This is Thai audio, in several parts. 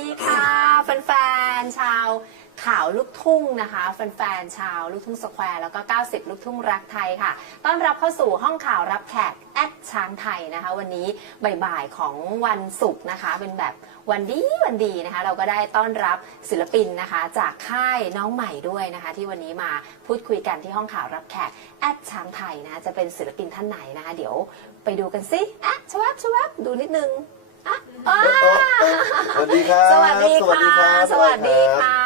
ดีค่ะแฟนๆชาวข่าวลูกทุ่งนะคะแฟนๆชาวลูกทุ่งสแควร์แล้วก็ 90 ลูกทุ่งรักไทยค่ะ ต้อนรับเข้าสู่ห้องข่าวรับแขกแอดช้างไทยนะคะ วันนี้บ่ายๆของวันศุกร์นะคะ เป็นแบบวันดีวันดีนะคะ เราก็ได้ต้อนรับศิลปินนะคะ จากค่ายน้องใหม่ด้วยนะคะ ที่วันนี้มาพูดคุยกันที่ห้องข่าวรับแขกแอดช้างไทยนะคะจะเป็นศิลปินท่านไหนนะคะ เดี๋ยวไปดูกันสิอะชวับชวับดูนิดนึง อะอ่าสวัสดีครับสวัสดีสวัสดีคค่ะรับสวัสดีรับค่ะ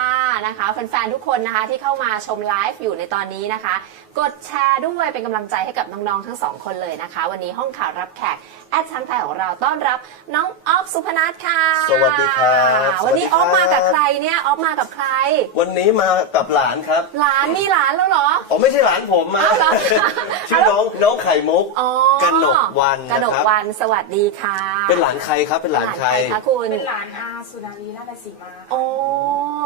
นะคะแฟนๆทุกคนนะคะที่เข้ามาชมไลฟ์อยู่ในตอนนี้นะคะ กดแชร์ด้วยเป็นกำลังใจให้กับน้องๆทั้งสองคนเลยนะคะ วันนี้ห้องข่าวรับแขกแอดช้างไทยของเราต้อนรับน้องออฟสุพนัทค่ะสวัสดีครับวันนี้สวัสดีครับออฟมากับใครเนี่ยออฟมากับใคร วันนี้มากับหลานครับ หลานมีหลานแล้วเหรออ๋อไม่ใช่หลานผมมาอ้าวเหรอชื่อน้องน้องไข่มุกอ๋อกนกวันกนะนกครับวันสวัสดีค่ะ เป็นหลานใครครับเป็นหลานใครคะคุณเป็นหลานอาสุนารีราชสีมาโอ้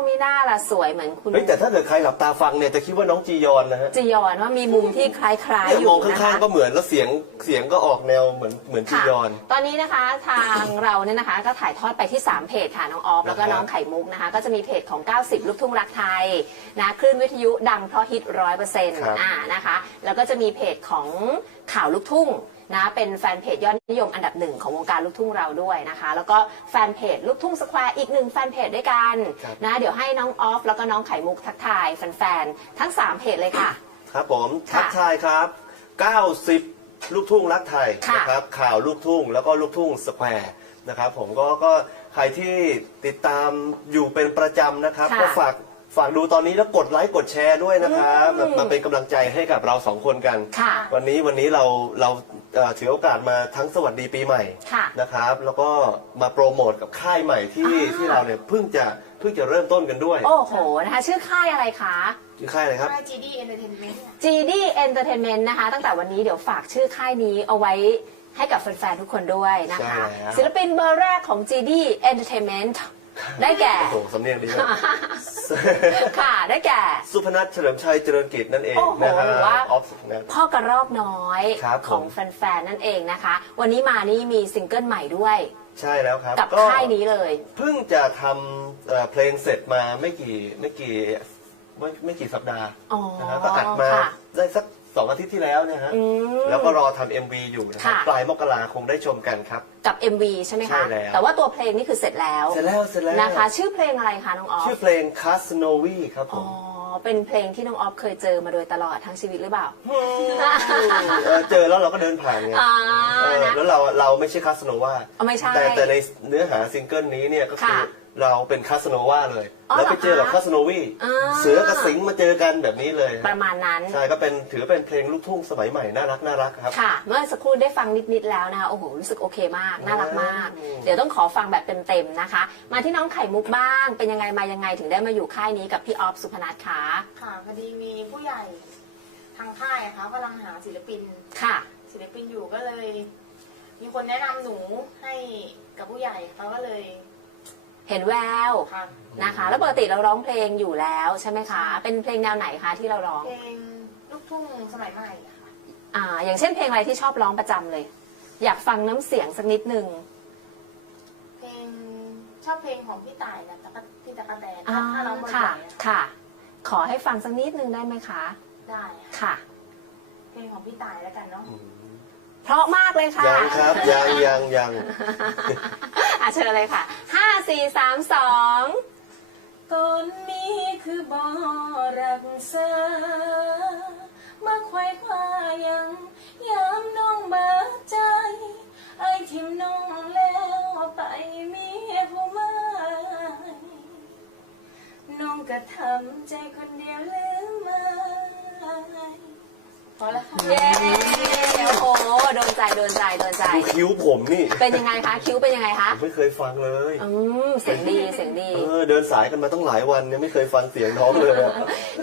มีหน้าล่ะสวยเหมือนคุณเฮ้ยแต่ถ้าเกิดใครหลับตาฟังเนี่ยจะคิดว่าน้องจียอนนะฮะจียอนว่ามีมุมที่คล้ายๆเนี่ยอยู่มองนะคะข้างๆก็เหมือนแล้วเสียงเสียงก็ออกแนวเหมือนเหมือนจีค่ะยอน ตอนนี้นะคะทางเราเนี่ยนะคะ ก็ถ่ายทอดไปที่ 3 เพจค่ะน้องออฟแล้วก็นะครับน้องไข่มุกนะคะ ก็จะมีเพจของ 90 ลูกทุ่งรักไทยนะคลื่นวิทยุดังเพราะฮิตร้อยเปอร์เซ็นต์ครับอ่านะคะ แล้วก็จะมีเพจของข่าวลูกทุ่ง นะเป็นแฟนเพจยอดนิยมอันดับหนึ่งของวงการลูกทุ่งเราด้วยนะคะ แล้วก็แฟนเพจลูกทุ่งสแควร์อีกหนึ่งแฟนเพจด้วยกันครับ นะเดี๋ยวให้น้องออฟแล้วก็น้องไข่มุกทักทายแฟนๆทั้งสามเพจเลยค่ะ ครับผมค่ะทักทายครับ 90 ลูกทุ่งรักไทยค่ะนะครับข่าวลูกทุ่งแล้วก็ลูกทุ่งสแควร์นะครับผมก็ก็ใครที่ติดตามอยู่เป็นประจำนะครับ ค่ะก็ฝาก ฝากดูตอนนี้แล้วกดไลค์กดแชร์ด้วยนะครับอืมมามาเป็นกำลังใจให้กับเราสองคนกัน ค่ะ วันนี้วันนี้เราเราเอ่อถือโอกาสมาทั้งสวัสดีปีใหม่ค่ะนะครับ แล้วก็มาโปรโมทกับค่ายใหม่ที่อ่า ที่เราเนี่ยเพิ่งจะเพิ่งจะเริ่มต้นกันด้วยโอ้โหนะคะชื่อค่ายอะไรคะชื่อค่ายอะไรครับค่าย GD Entertainment GD Entertainment นะคะ ตั้งแต่วันนี้เดี๋ยวฝากชื่อค่ายนี้เอาไว้ให้กับแฟนๆทุกคนด้วยนะคะ ใช่แล้ว ศิลปินเบอร์แรกของ GD Entertainment ได้แก่ โอ้โหสำเนียงดีมากค่ะได้แก่ สุพนัทเฉลิมชัยเจริญกิจนั่นเองโอ้โหนะฮะหรือว่า ออฟสุพนัท พ่อกระรอกน้อยครับผม ของแฟนๆนั่นเองนะคะ วันนี้มานี่มีซิงเกิลใหม่ด้วย ใช่แล้วครับกับก็ค่ายนี้เลย เพิ่งจะทำเอ่อเพลงเสร็จมาไม่กี่ไม่กี่ไม่ไม่กี่สัปดาห์อ๋อนะฮะก็อัดมาค่ะ ได้สัก สองอาทิตย์ที่แล้วเนี่ยฮะ อืม แล้วก็รอทำ MV อยู่นะครับค่ะ ปลายมกราคงได้ชมกันครับ กับ MV ใช่ไหมใช่คะแล้วแต่ว่าตัวเพลงนี่คือเสร็จแล้วเสร็จแล้วเสร็จแล้วนะคะ ชื่อเพลงอะไรคะน้องออฟชื่อเพลง c a s n o v i ครับผอ๋อมเป็นเพลงที่น้องออฟเคยเจอมาโดยตลอดทั้งชีวิตหรือเปล่า เออเจอแล้วเราก็เดินผ่านไงอ่าเออนะแล้วเราเราไม่ใช่คาสโนวาเอาไม่ใช่แต่แต่ในเนื้อหาซิงเกิลนี้เนี่ยก็คือค่ะ เราเป็นคาสโนวาเลย อ๋อแล้วไปเจอกับเหรอคะคาสโนวีอ่า เสือกับสิงห์มาเจอกันแบบนี้เลยประมาณนั้น ใช่ก็เป็นถือเป็นเพลงลูกทุ่งสมัยใหม่น่ารักน่ารักครับ ค่ะ เมื่อสักครู่ได้ฟังนิด ๆ แล้วนะคะ โอ้โห รู้สึกโอเคมาก น่ารักมาก อืม เดี๋ยวต้องขอฟังแบบเต็ม ๆ นะคะ มาที่น้องไข่มุกบ้าง เป็นยังไงมายังไงถึงได้มาอยู่ค่ายนี้กับพี่ออฟสุพนัทคะค่ะพอดีมีผู้ใหญ่ทางค่ายอะคะกำลังหาศิลปิน ค่ะ ศิลปินอยู่ก็เลย มีคนแนะนำหนูให้กับผู้ใหญ่เขาก็เลย เห็นแววค่ะนะคะ แล้วปกติเราร้องเพลงอยู่แล้วใช่ไหมคะ เป็นเพลงแนวไหนคะที่เราร้องเพลงลูกทุ่งสมัยใหม่อะค่ะอ่าอย่างเช่นเพลงอะไรที่ชอบร้องประจำเลย อยากฟังน้ำเสียงสักนิดนึง เพลงชอบเพลงของพี่ต่ายนะตะกะพี่ตะกะแตนอ่าถ้าร้องบ่อยค่ะ ๆอะค่ะ ขอให้ฟังสักนิดนึงได้ไหมคะ ได้อะค่ะ เพลงของพี่ต่ายแล้วกันเนาะ เพราะมากเลยค่ะยังครับยังยังยังอะเชิญเลยค่ะห้าสี่สามสองต้นนี้คือบ่อรักษามาควายควายังยามน้องบาดใจ ไอ้ทิมน้องแล้วไปมีผู้ใหม่น้องก็ทำใจคนเดียวลืมมา พอแล้วค่ะเย้โอ้โหโดนใจโดนใจโดนใจ ดูคิ้วผมนี่เป็นยังไงคะคิ้วเป็นยังไงคะผมไม่เคยฟังเลย อืมเสียงดีเสียงดี เออเดินสายกันมาตั้งหลายวันยังไม่เคยฟังเสียงน้องเลยอะ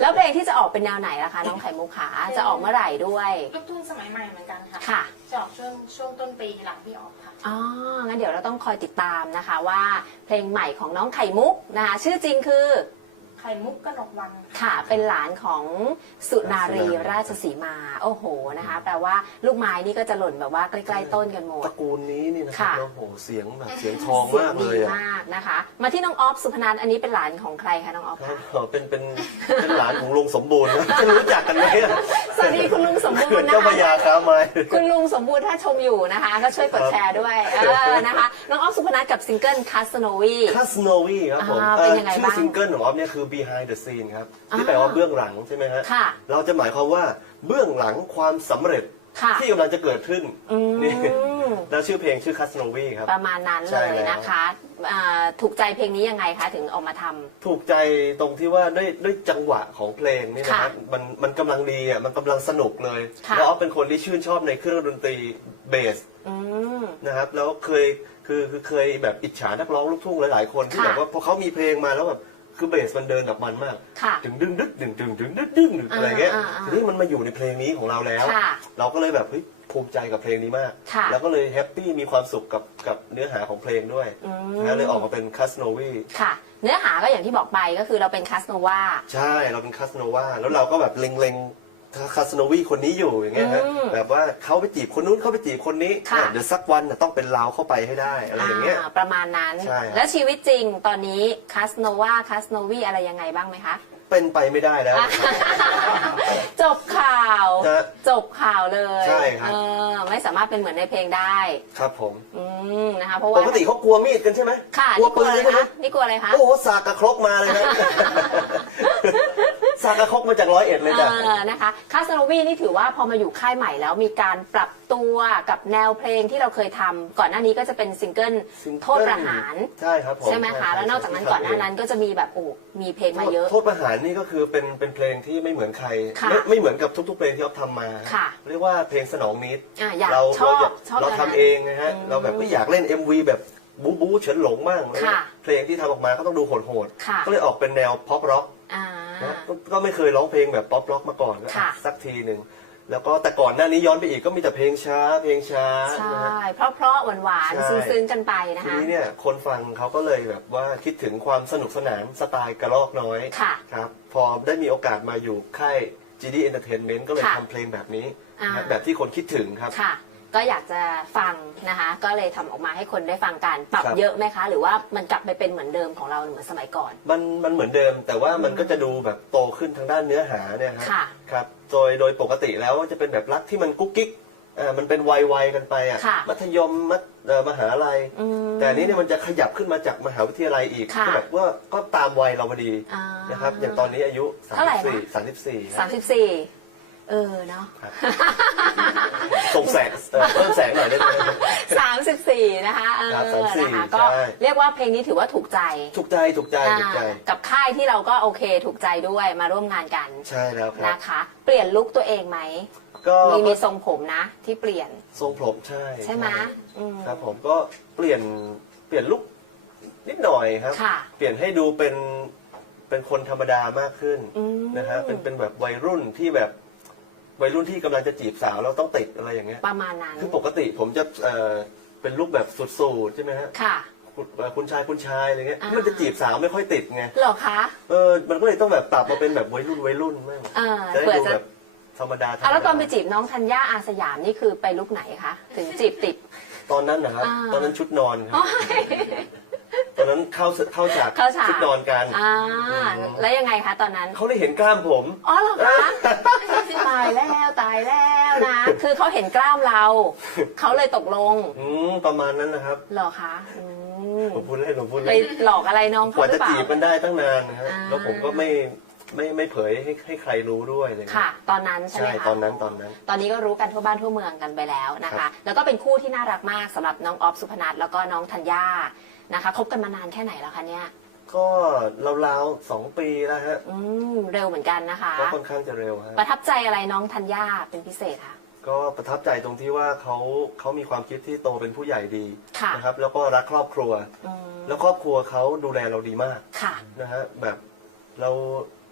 แล้วเพลงที่จะออกเป็นแนวไหนล่ะคะน้องไข่มุกขาจะออกเมื่อไหร่ด้วย ลูกทุ่งสมัยใหม่เหมือนกันค่ะค่ะ จะออกช่วงช่วงต้นปีหลังพี่ออกค่ะ อ๋อ งั้นเดี๋ยวเราต้องคอยติดตามนะคะว่าเพลงใหม่ของน้องไข่มุกนะคะ ชื่อจริงคือ ไข่มุกกนกวันค่ะ เป็นหลานของสุนารีราชสีมา โอ้โหนะคะ แปลว่าลูกไม้นี่ก็จะหล่นแบบว่าใกล้ๆต้นกันหมตด ระกูลนี้นี่นะครับค่ะโอ้โหเสียงแบบเสียงทองเสียมางกเลดียอะมากนะคะ มาที่น้องออฟสุพนัทอันนี้เป็นหลานของใครคะน้องออฟครัคะบเป็นเป็นเป็นหลานของลุงสมบูรณ์นะจะรู้จักกันไหมอะสวัสดีคุณลุงสมบูเขื่อรนณ์นะเจ้าพระยาคะ ค้าไม้ คุณลุงสมบูรณ์ถ้าชมอยู่นะคะ ก็ช่วยกดแชร์ด้วยเออนะคะ น้องออฟสุพนัทกับซิงเกิลคัสโนวี คาสโนวีครับผมอ่าเอ่อเป็นยังไงชื่อบ้างซิงเกิลของออฟเนี่ยคือ behind the scene ครับอ่าที่แปลว่าเบื้องหลังใช่ไหมฮะค่ะเราจะหมายความว่าเบื้องหลังความสำเร็จค่ะที่กำลังจะเกิดขึ้นอืม นี่แล้วชื่อเพลงชื่อคาสโนวีครับ ประมาณนั้นใช่เลยแล้วนะคะอ่าถูกใจเพลงนี้ยังไงคะถึงออกมาทำ ถูกใจตรงที่ว่าด้วยด้วยจังหวะของเพลงนี่นะครับมันมันกำลังดีอะมันกำลังสนุกเลย ค่ะ แล้วออฟเป็นคนที่ชื่นชอบในเครื่องดนตรีเบส อืม นะครับแล้วเคยคือคือเคยแบบอิจฉานักร้องลูกทุ่งหลายๆคนที่ค่ะแบบว่าพอเขามีเพลงมาแล้วแบบ คือเบสมันเดินแบบมันมากค่ะ ดึงดึงดึกดึงดึงดึงดึงดึงดอะไรเงี้ยทีนี้มันมาอยู่ในเพลงนี้ของเราแล้วเราก็เลยแบบเฮ้ยภูมิใจกับเพลงนี้มาก ค่ะแล้วก็เลยแฮปปี้มีความสุขกับกับเนื้อหาของเพลงด้วยแล้วเลยออกมาเป็นคัสโนวี ค่ะ เนื้อหาก็อย่างที่บอกไปก็คือเราเป็นคัสโนวา ใช่ เราเป็นคัสโนวาแล้วเราก็แบบเล็ง ๆคัสโนวีคนนี้อยู่อย่างเงี้ยฮะอืมแบบว่าเขาไปจีบคนนู้นเขาไปจีบคนนี้ค่ะ เดี๋ยวสักวันน่ะต้องเป็นเราเข้าไปให้ได้อะไรอย่างเงี้ย อ่าประมาณนั้น ใช่ครับ แล้วชีวิตจริงตอนนี้คัสโนวาคัสโนวีอะไรยังไงบ้างไหมคะ เป็นไปไม่ได้แล้ว จบข่าว ฮะจบข่าวเลยใช่ครับ เออไม่สามารถเป็นเหมือนในเพลงได้ครับผมอืมนะคะเพราะปว่ากติเขากลัวมีดกันใช่ไหมค่ะกลัวนี่กลัปืวนอะไรใช่ไหมคะนี่กลัวอะไรคะ โอ้โหสากกระครกมาเลยนะสากกระครกมาจากร้อยเอ็ดเลยจ้ะ เออนะคะคาสโนวีนี่ถือว่าพอมาอยู่ค่ายใหม่แล้วมีการปรับตัวกับแนวเพลงที่เราเคยทำก่อนหน้านี้ก็จะเป็นซิงเกิลซิงเกิล โทษประหาร ใช่ครับผมใช่ไหมคะ แล้วนอกจากนั้นก่อนหน้านั้นก็จะมีแบบโอ้มีเพลงมาเยอะ โทษประหารนี่ก็คือเป็นเป็นเพลงที่ไม่เหมือนใครค่ะไม่ไม่เหมือนกับทุก ๆ เพลงที่อ๊อฟทำมา ค่ะเรียกว่าเพลงสนองนิดอะอยากเราชอบเราชอบเราแบบนั้นทำเองนะฮะอืมเราแบบไม่อยากเล่น MV แบบบู๊บู๊เฉินหลงบ้างค่ะเพลงที่ทำออกมาก็ต้องดูโหดค่ะ ๆก็เลยออกเป็นแนวพ็อปร็อก อ่า นะก็ก็ไม่เคยร้องเพลงแบบป๊อปร็อกมาก่อนก็ค่ะ สักทีหนึ่งแล้วก็แต่ก่อนหน้านี้ย้อนไปอีกก็มีแต่เพลงช้า เพลงช้าใช่นะฮะเพราะเพราะหวานหวานใช่ๆซึ้งๆกันไปนะทีคะ นี้เนี่ยคนฟังเขาก็เลยแบบว่าคิดถึงความสนุกสนานสไตล์กระลอกน้อยค่ะครับพอได้มีโอกาสมาอยู่ค่าย GD Entertainment ก็เลยค่ะทำเพลงแบบนี้อ่า นะแบบที่คนคิดถึงครับ ค่ะ ก็อยากจะฟังนะคะ ก็เลยทำออกมาให้คนได้ฟังกันปรับครับ เยอะไหมคะ หรือว่ามันกลับไปเป็นเหมือนเดิมของเราเหมือนสมัยก่อน มันมันเหมือนเดิม แต่ว่ามันก็จะดูแบบโตขึ้นทางด้านเนื้อหาเนี่ยฮะค่ะ ครับโดยโดยปกติแล้วจะเป็นแบบรักที่มันกุ๊กกิ๊กอ่ามันเป็นวัยวัยกันไปอะค่ะ มัธยมมัธเอ่อมหาลัย อืม แต่อันนี้เนี่ยมันจะขยับขึ้นมาจากมหาวิทยาลัยอีกค่ะก็แบบว่าก็ตามวัยเราพอดีอ่านะครับอย่างตอนนี้อายุเท่าไหร่นะ 34 34สามสิบสี่ เออเนาะ ครับ ส่งแสงเอ่อเพิ่มแสงหน่อยได้ไหมสามสิบสี่นะคะเออครับ34นะคะก็ใช่ เรียกว่าเพลงนี้ถือว่าถูกใจถูกใจถูกใจถูกใจ อ่ากับค่ายที่เราก็โอเคถูกใจด้วยมาร่วมงานกันใช่แล้วครับ นะคะ เปลี่ยนลุคตัวเองไหมก็มีมีทรงผมนะที่เปลี่ยนทรงผมใช่ใช่ไหมอืม ครับผมก็เปลี่ยนเปลี่ยนลุคนิดหน่อยครับ ค่ะเปลี่ยนให้ดูเป็นเป็นคนธรรมดา มากขึ้นอืม นะฮะเป็นเป็นแบบวัยรุ่นที่แบบ วัยรุ่นที่กำลังจะจีบสาวแล้วต้องติดอะไรอย่างเงี้ยประมาณนั้นคือปกติผมจะเอ่อเป็นลุคแบบสุดๆใช่ไหมฮะค่ะ คุณเอ่อคุณชายคุณชายอะไรเงี้ยอ่ามั มันจะจีบสาวไม่ค่อยติดไงเหรอคะเออมันก็เลยต้องแบบปรับมาเป็นแบบวัยรุ่นวัยรุ่นมากเออจะได้เผื่อดูจะแบบธรรมดาธรรมเอาดาแล้วตอนไปจีบน้องธัญญาอาสยามนี่คือไปลุคไหนคะถึงจีบติด ตอนนั้นนะครับอ่า ตอนนั้นชุดนอนครับ ตอนนั้นเข้าเข้าฉากเข้าฉาก ชุดนอนกันอ่าอืมแล้วยังไงคะตอนนั้น เขาได้เห็นกล้ามผม อ๋อเหรอคะ ตายแล้วตายแล้วนะ คือเขาเห็นกล้ามเรา เขาเลยตกลงอืมประมาณนั้นนะครับ เหรอคะอืมผมพูดเล่นผมพูดไปเล่นหลอกอะไรน้องกเขาว่าหรืจะอเปล่า จีบกันได้ตั้งนานนะฮะอ่า แล้วผมก็ไม่ไม่ไม่เผยให้ให้ใครรู้ด้วยเลยค่ะ ตอนนั้นใช่ไหมใช่คะ ตอนนั้นตอนนั้น ตอนนี้ก็รู้กันทั่วบ้านทั่วเมืองกันไปแล้วนะครัคะ บแล้วก็เป็นคู่ที่น่ารักมากสำหรับน้องออฟสุพนัทแล้วก็น้องธัญญา นะคะคบกันมานานแค่ไหนแล้วคะเนี่ย ก็ราวๆสองปีแล้วฮะอืมเร็วเหมือนกันนะคะ ก็ค่อนข้างจะเร็วฮะประทับใจอะไรน้องธัญญาเป็นพิเศษคะก็ประทับใจตรงที่ว่าเขาเขามีความคิดที่โตเป็นผู้ใหญ่ดีค่ะนะครับ แล้วก็รักครอบครัวอืมแล้วครอบครัวเขาดูแลเราดีมากค่ะนะฮะแบบเรา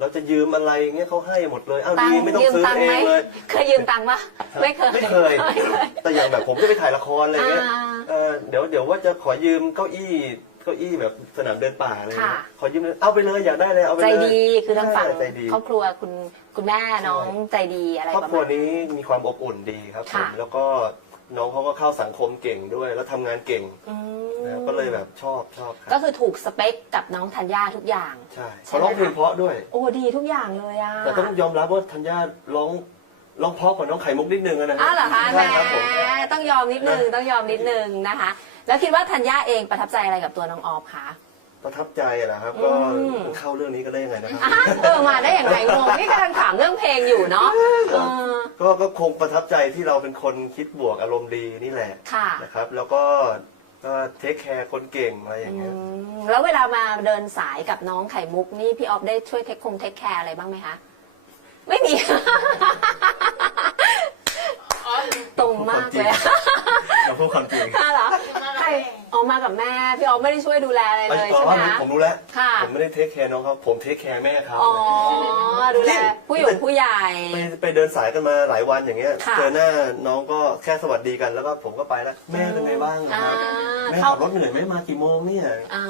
เราจะยืมอะไรเงี้ยเขาให้หมดเลยอ้าวตังดีค์ไม่ต้องยืมซื้อตังค์เอไหมงเลย เคยยืมตังค์ปะไม่เคยไม่เคยไม่เคย แต่อย่างแบบผมจะไปถ่ายละครอะไรเงี้ยอ่า เออเดี๋ยวเดี๋ยวว่าจะขอยืมเก้าอี้เก้าอี้แบบสนามเดินป่าอะไรค่ะเงี้ยขอยืมเลยเอาไปเลยอยากได้เลยเอาไปใจเลยดีคือทางฝั่งใจดี ครอบครัวคุณคุณแม่น้องใจดีอะไรครอบประครัวมาณ นี้มีความอบอุ่นดีครับผมค่ะแล้วก็น้องเขาก็เข้าสังคมเก่งด้วย แล้วทำงานเก่ง อื นะมก็เลยแบบชอบชอบคก็รับคือถูกสเปคกับน้องธัญญาทุกอย่างใช่ใช่เขาร้องเพลงเพราะด้วย โอ้ดีทุกอย่างเลยอะแต่ต้องยอมรับว่าธัญญาร้องร้องเพราะกว่าน้องไข่มุกนิดนึงอะนะอ้าวเหรอคะแหใช่ครับผมมต้องยอมนิดนึงต้องยอมนิดนึงนะคะ แล้วคิดว่าธัญญาเองประทับใจอะไรกับตัวน้องออฟคะ ประทับใจแหละครับ ก็อืม เข้าเรื่องนี้ก็ได้ยังไงนะครับ อะเออมาได้อย่างไรงงนี่กำลังถามเรื่องเพลงอยู่เนาะเออ ก็ก็คงประทับใจที่เราเป็นคนคิดบวกอารมณ์ดีนี่แหละค่ะ นะครับ แล้วก็ ก็เทคแคร์คนเก่งอะไรอย่างเงี้ยอืมแล้วเวลามาเดินสายกับน้องไข่มุกนี่พี่ออฟได้ช่วยเทคคงเทคแคร์อะไรบ้างไหมคะ ไม่มี ตรงมากเลย เราพูดความจริง ค่ะเหรอ ใช่ ออกมากับแม่พี่ออฟไม่ได้ช่วยดูแลอะไรเลยอ๋ใช่ไหมอคะ ผมรู้แล้ว ค่ะ ผมไม่ได้เทคแคร์น้องเขาผมเทคแคร์แม่เขาอ๋อดูแลผู้หญิงผู้ใหญ่ ไปไปเดินสายกันมาหลายวันอย่างเงี้ย ค่ะ เจอหน้าน้องก็แค่สวัสดีกันแล้วก็ผมก็ไปแล้ว แม่เป็นไงบ้างนะครับอ่าแม่เข้าขับรถเหนื่อยไหมมากี่โมงเนี่ยอ่า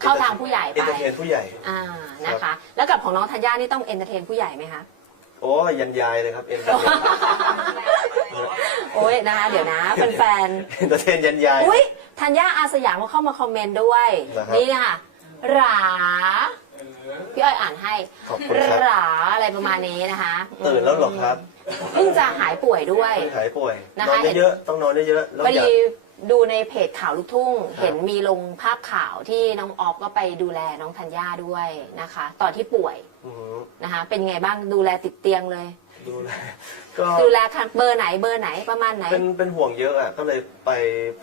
เข้าทางผู้ใหญ่เอนไปเตอร์เทนผู้ใหญ่ อ่านะคะ แล้วกับของน้องธัญญานี่ต้องเอนเตอร์เทนผู้ใหญ่ไหมคะ โอ้ยยันยายเลยครับเอนเตอร์เทน โอ้ยนะคะเดี๋ยวนะแฟนๆเอนเตอร์เทนยันยายอุ้ยธัญญาอาสยามก็เข้ามาคอมเมนต์ด้วย เหรอครับ นี่ค่ะ หรา พี่อ้อยอ่านให้ ขอบคุณครับ หราอะไรประมาณนี้นะคะตื่นแล้วเหรอครับเพิ่งจะหายป่วยด้วย หายป่วย นะนคะอนเยอะๆต้องนอนเยอะๆแล้วพออย่า ดีดูในเพจข่าวลูกทุ่ง ครับ เห็นมีลงภาพข่าวที่น้องออฟก็ไปดูแลน้องธัญญาด้วยนะคะ ตอนที่ป่วยอืมนะคะ เป็นไงบ้างดูแลติดเตียงเลย ดูแลก็ดูแลค่ะเบอร์ไหนเบอร์ไหนประมาณไหน เป็นเป็นห่วงเยอะอะก็เลยไป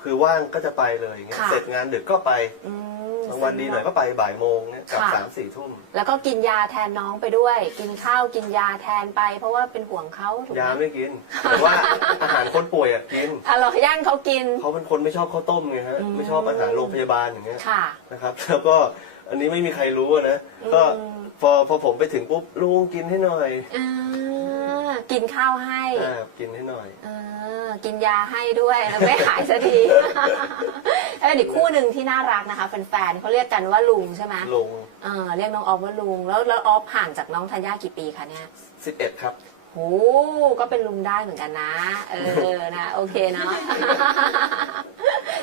คือว่างก็จะไปเลยอย่างเงี้ยค่ะ เสร็จงานดึกก็ไปอืม บางวันดีหน่อยก็ไปบ่ายโมงเนี่ยกลับค่ะ สามสี่ทุ่มแล้วก็กินยาแทนน้องไปด้วย กินข้าวกินยาแทนไป เพราะว่าเป็นห่วงเขาถูกไหยามไม่กินแต่ว่า อาหารคนป่วยอะกินอะเราย่างเขากิน เขาเป็นคนไม่ชอบข้าวต้มไงฮะอืม ไม่ชอบอาหารโรงพยาบาลอย่างเงี้ย ค่ะ นะครับแล้วก็อันนี้ไม่มีใครรู้อะนะ ก็อืม พอพอผมไปถึงปุ๊บลุงกินให้หน่อย อ่า กินข้าวให้อ่ากินให้หน่อยอ่ากินยาให้ด้วยแล้วไม่หายสักทีแล้วเป็นอีกคู่หนึ่งที่น่ารักนะคะแฟนๆเขาเรียกกันว่าลุงใช่ไหมลุงเออเรียกน้องออฟว่าลุง แล้วแล้วออฟห่างจากน้องธัญญากี่ปีคะเนี่ยสิบเอ็ดครับ โหก็เป็นลุงได้เหมือนกันนะ เออ นะ โอเคเนาะ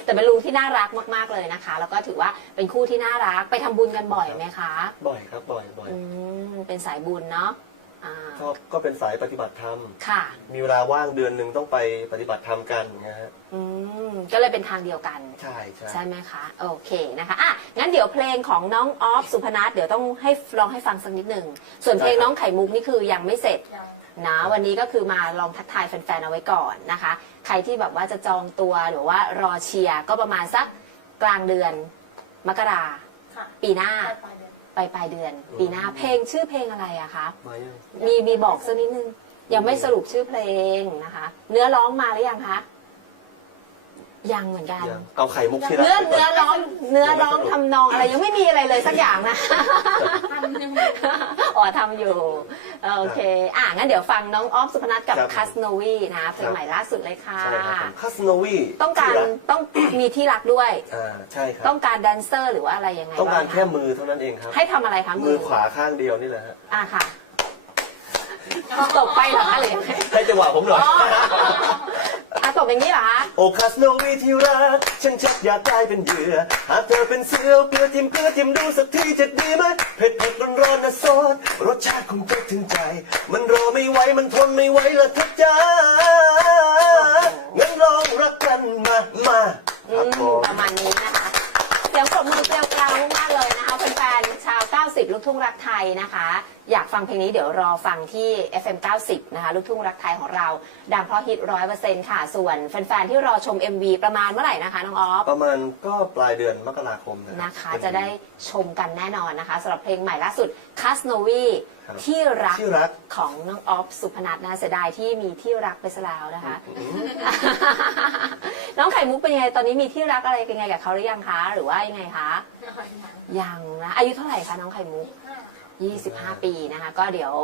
แต่เป็นลุงที่น่ารักมาก ๆ เลยนะคะ แล้วก็ถือว่าเป็นคู่ที่น่ารัก ไปทำบุญกันบ่อยไหมคะ บ่อยครับ บ่อยบ่อย อืม เป็นสายบุญเนาะ อ่าชอบก็เป็นสายปฏิบัติธรรม ค่ะ มีเวลาว่างเดือนหนึ่งต้องไปปฏิบัติธรรมกันอย่างเงี้ยฮะอืมก็เลยเป็นทางเดียวกัน ใช่ใช่ ใช่ไหมคะ โอเคนะคะอะงั้นเดี๋ยวเพลงของน้องออฟสุพนัทเดี๋ยวต้องให้ลองให้ฟังสักนิดหนึ่ง ส่วนเพลงน้องไข่มุกนี่คือยังไม่เสร็จนะวันนี้ก็คือมาลองทักทายแฟนๆเอาไว้ก่อนนะคะ ใครที่แบบว่าจะจองตัวหรือว่ารอเชียร์ก็ประมาณสักกลางเดือนมกราค่ะปีหน้าไปไปเดี๋ยว ปลายปลายเดือน ปีหน้าเพลงชื่อเพลงอะไรอะคะมายังมีมีบอกสักนิดนึงยังไม่สรุปชื่อเพลงนะคะ เนื้อร้องมาหรือยังคะ ยังเหมือนกัน ยังเอาไข่มุกที่รักเนื้อไปก่เนื้อร้องเนื้อร้องทำนองอะไรยังไม่มีอะไรเลยสักอย่างนะทำยังไงอ๋อทำอยู่ โอเค อะงั้นเดี๋ยวฟังน้องออฟสุพนัทกับครับคัสโนวีนะเพลงใหม่ล่าสุดเลยค่ะ ใช่ครับผมคาสโนวีต้องการต้องมีที่รักด้วย อ่าใช่ครับ ต้องการแดนเซอร์หรือว่าอะไรยังไงต้องการบ้แค่คะมือเท่านั้นเองครับ ให้ทำอะไรคะมือขวาข้างเดียวนี่แหละฮะอะค่ะตบไปเหรอคะหรือยังไงให้จังหวะผมหน่อย อ๋ออะตบอย่างนี้เหรอคะโอคาสโนวีที่รัก ฉันชักอยากกลายเป็นเหยื่อ หากเธอเป็นเสือเกลือทิมเกลือทิมดูสักทีจะดีไหมเผ็ดเผ็ดร้อนร้อนนะซอสรสชาติคงจะถึงใจ มันรอไม่ไหว มันทนไม่ไหวละทักจ้างั้นลองรักกันมา มาครับผมประมาณนี้นะคะ เสียงปรบมือเกลียวกราวมากๆเลยนะคะแฟนๆชาว 90 ลูกทุ่งรักไทยนะคะ อยากฟังเพลงนี้เดี๋ยวรอฟังที่ FM 90 นะคะ ลูกทุ่งรักไทยของเรา ดังเพราะฮิตร้อยเปอร์เซ็นต์ค่ะ ส่วนแฟนๆ ที่รอชม MV ประมาณเมื่อไหร่นะคะ น้องออฟ ประมาณก็ปลายเดือนมกราคมนะนะคะเป็นจะได้ชมกันแน่นอนนะคะสำหรับเพลงใหม่ล่าสุดคาสโนวี ครับที่รักที่รัก ของน้องออฟสุพนัทนะเสียดายที่มีที่รักไปซะแล้วนะคะ น้องไข่มุกเป็นยังไงตอนนี้มีที่รักอะไรเป็นไงกับเขาหรือยังคะ หรือว่ายังไงคะยังนะอายุเท่าไหร่คะน้องไข่มุก 25 ปีนะคะ ก็เดี๋ยว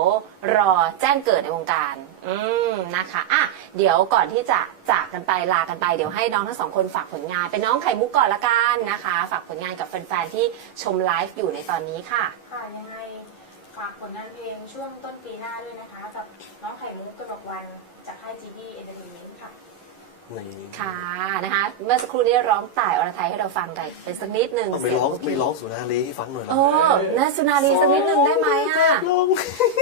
รอแจ้งเกิดในวงการ อืมนะคะอะเดี๋ยวก่อนที่จะจากกันไปลากันไปเดี๋ยวให้น้องทั้งสองคนฝากผลงาน เป็นน้องไข่มุกก่อนละกันนะคะ ฝากผลงานกับแฟนๆที่ชมไลฟ์อยู่ในตอนนี้ค่ะ ค่ะยังไง ฝากผลงานเพลงช่วงต้นปีหน้าด้วยนะคะ กับน้องไข่มุกกระดกวันจากค่ายจีดีเอนเตอร์เทนเมนต์ค่ะนี่ค่ะนะคะ เมื่อสักครู่นี้ร้องต่ายอรไทยให้เราฟังกันเป็นสักนิดหนึ่งเอาไปร้องไปร้องสุนารีให้ฟังหน่อยเหรอโอ้นาสุนารีสักนิดหนึ่งได้ไหมอะร้อง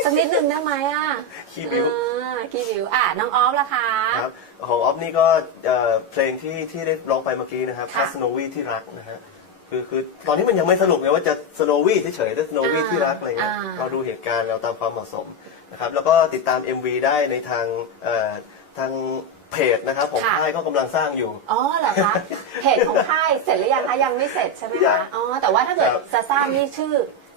สักนิดหนึ่งได้ไหมอะขี้บิวอ่าขี้บิวอะน้องออฟล่ะคะ ครับของออฟนี่ก็เอ่อเพลงที่ที่ได้ร้องไปเมื่อกี้นะครับค่ะสโนวี่ที่รักนะฮะ คือคือตอนนี้มันยังไม่สรุปไงว่าจะสโนวี่เฉยๆหรือสโนวี่อ่าที่รักอะไรเงี้ยอ่า เราดูเหตุการณ์เราตามความเหมาะสมนะครับแล้วก็ติดตาม MV ได้ในทางเอ่อทางเพจนะครับของค่ายก็กำลังสร้างอยู่ อ๋อเหรอคะเพจของค่ายเสร็จหรือยังคะยังไม่เสร็จใช่ไหมยัคะงอ๋อแต่ว่าถ้าเกิดครับจะสร้างนี่ชื่อ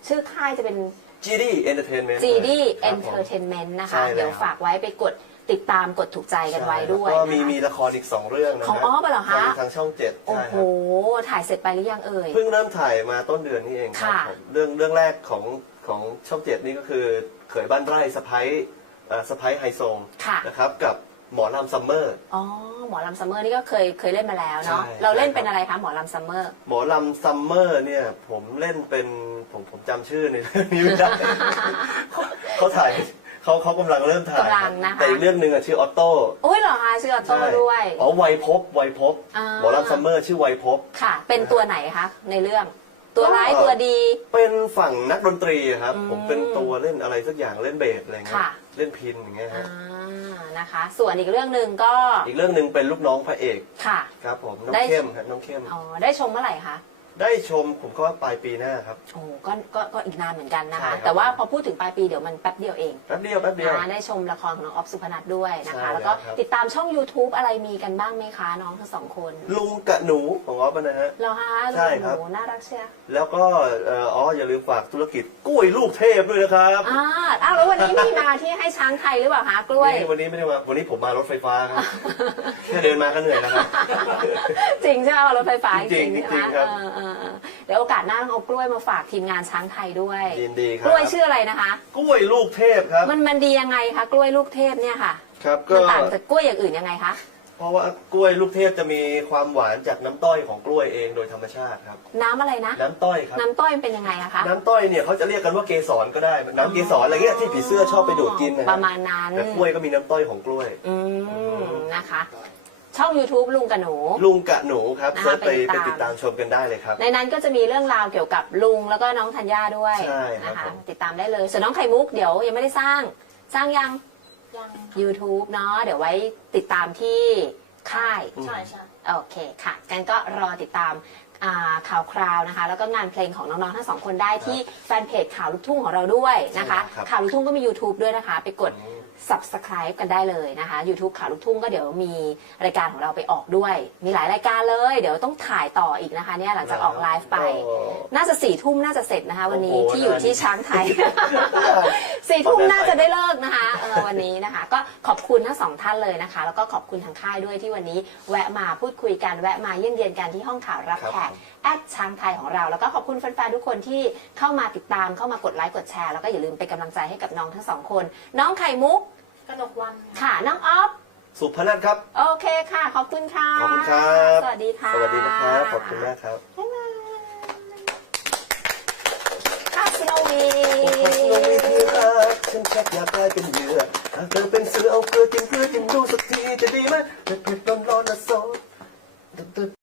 ชื่อค่ายจะเป็น GD Entertainment GD ครับผม Entertainment นะคะ ใช่แล้ว เดี๋ยวฝากไว้ไปกด ติดตามกดถูกใจกันไว้ด้วยก็นะคะมีมีละครอีกสองเรื่องนะของฮะอ้อมเหรอคะทางทางช่องเจ็ดโอ้ใช่โหครับถ่ายเสร็จไปหรือยังเอ่ย เพิ่งเริ่มถ่ายมาต้นเดือนนี้เองครับค่ะผมเรื่องเรื่องแรกของของช่องเจ็ดนี่ก็คือเขยบ้านไร่สะพ้ายเอ่อสะพ้ายไฮโซค่ะนะครับกับหมอลำซัมเมอร์ อ๋อ หมอลำซัมเมอร์นี่ก็เคยเคยเล่นมาแล้วเนาะใช่เราเล่นใช่เป็นอะไรคะหมอลำซัมเมอร์ หมอลำซัมเมอร์เนี่ยผมเล่นเป็นผมผมจำชื่อในเรื่องนี้ไม่ได้เขาเขาถ่าย เขาเขากำลังเริ่มถ่ายกำลังนะคะ แต่อีกเรื่องหนึ่งอะชื่อออโต้โอ้ยเหรอคะชื่อออโต้ใช่ด้วย อ๋อไวยภพไวยภพอ่า หมอลำซัมเมอร์ชื่อไวยภพค่ะ เป็นตัวไหนคะในเรื่อง ตัวร้ายก็ตัวดี เป็นฝั่งนักดนตรีครับ อืมผมเป็นตัวเล่นอะไรสักอย่างเล่นเบสอะไรเงี้ยค่ะ เล่นพินอย่างเงี้ยอ่าฮะนะคะ ส่วนอีกเรื่องหนึ่งก็อีกเรื่องหนึ่งเป็นลูกน้องพระเอกค่ะ ครับผมน้องได้ เข้มครับน้องเข้ม อ๋อได้ชมเมื่อไหร่คะ ได้ชมผมก็ว่าปลายปีหน้าครับ โอ้ก็ก็ก็อีกนานเหมือนกันนะใช่คะครับแต่ว่าพอพูดถึงปลายปีเดี๋ยวมันแป๊บเดียวเองแป๊บเดียวแป๊บเดียว นะได้ชมละครของน้องออฟสุพนัทด้วยนะคะใช่แล้วก็แล้วครับ ติดตามช่อง YouTube อะไรมีกันบ้างไหมคะ น้องทั้งสองคนลุงกับหนูของออฟนะฮะ เหรอคะใช่ครับโอ้โหน่ารักเชียวแล้วก็เอ่ออ๋ออย่าลืมฝากธุรกิจกล้วยลูกเทพด้วยนะครับอ่าอ้าวแล้ววันนี้มีมาที่ให้ช้างไทยหรือเปล่าคะกล้วย นี่วันนี้ไม่ได้มาวันนี้ผมมารถไฟฟ้าครับ แค่เดินมาก็เหนื่อยแล้วครับ จริงใช่ไหมรถไฟฟ้าจริงๆใช่ไหมจริงๆครับ เออเออเออเดี๋ยวโอกาสหน้าต้องเอากล้วยมาฝากทีมงานช้างไทยด้วย ยินดีครักล้วยชื่ออะไรนะคะ กล้วยลูกเทพครับ มันมันดียังไงคะกล้วยลูกเทพเนี่ยค่ะครับก็มันต่างจากกล้วยอย่างอื่นยังไงคะ เพราะว่ากล้วยลูกเทพจะมีความหวานจากน้ำต้อยของกล้วยเองโดยธรรมชาติครับ น้ำอะไรนะ น้ำต้อยครับ น้ำต้อยมันเป็นยังไงอะคะ น้ำต้อยเนี่ยเขาจะเรียกกันว่าเกสรก็ได้ น้ำเกสรอะไรเงี้ยที่ผีเสื้อชอบไปดูดกินนะปฮะระมาณนั้น แต่กล้วยก็มีน้ำต้อยของกล้วย อืมนะคะ ช่อง YouTube ลุงกับหนู ลุงกะหนูครับนะคะเซิร์ชไปไปไปติติดดตาตาม มชมกันได้เลยครับ ในนั้นก็จะมีเรื่องราวเกี่ยวกับลุงแล้วก็น้องธัญญาด้วยใช่ครับนะคะ ผม ติดตามได้เลย ส่วนน้องไข่มุกเดี๋ยวยังไม่ได้สร้างสร้างยัง ยัง YouTube เนาะเดี๋ยวไว้ติดตามที่ค่าย ใช่ใช่ โอเคค่ะกันก็รอติดตามอ่าข่าวคราวนะคะ แล้วก็งานเพลงของน้องๆทั้งสองคนได้ที่แฟนเพจข่าวลูกทุ่งของเราด้วยนะคะ ใช่ครับข่าวลูกทุ่งก็มี YouTube ด้วยนะคะ ไปกด subscribe กันได้เลยนะคะ YouTube ข่าวลูกทุ่งก็เดี๋ยวมีรายการของเราไปออกด้วย มีหลายรายการเลย เดี๋ยวต้องถ่ายต่ออีกนะคะเนี่ยหลังจากออกไลฟ์ไป โอ้ น่าจะสี่ทุ่มน่าจะเสร็จนะคะ วันนี้โอ้โหที่อยู่ที่ช้างไทย สี่ทุ่มน่าจะได้เลิกนะคะเออวันนี้นะคะ ก็ขอบคุณทั้งสองท่านเลยนะคะ แล้วก็ขอบคุณทางค่ายด้วยที่วันนี้ แวะมาพูดคุยกันแวะมาเยี่ยมเยียนกันที่ห้องข่าวรับครับแขกแอดช้างไทยของเรา แล้วก็ขอบคุณแฟนๆทุกคนที่เข้ามาติดตามเข้ามากดไลค์กดแชร์แล้วก็อย่าลืมเป็นกำลังใจให้กับน้องทั้งสองคน น้องไข่มุก กระดกวันค่ะ น้องออฟ สุพนัทครับ โอเคค่ะ ขอบคุณค่ะ ขอบคุณครับ สวัสดีค่ะสวัสดีนะครับ ขอบคุณมากครับค่ะสโนวีลงวิธีรักฉันชักอยากกลายเป็นเหยื่อหากเธอเป็นเสือเอาเกลือจิ้มเกลือจิ้มดูสักทีจะดีไหมเผ็ดเผ็ดร้อนร้อนนะโซด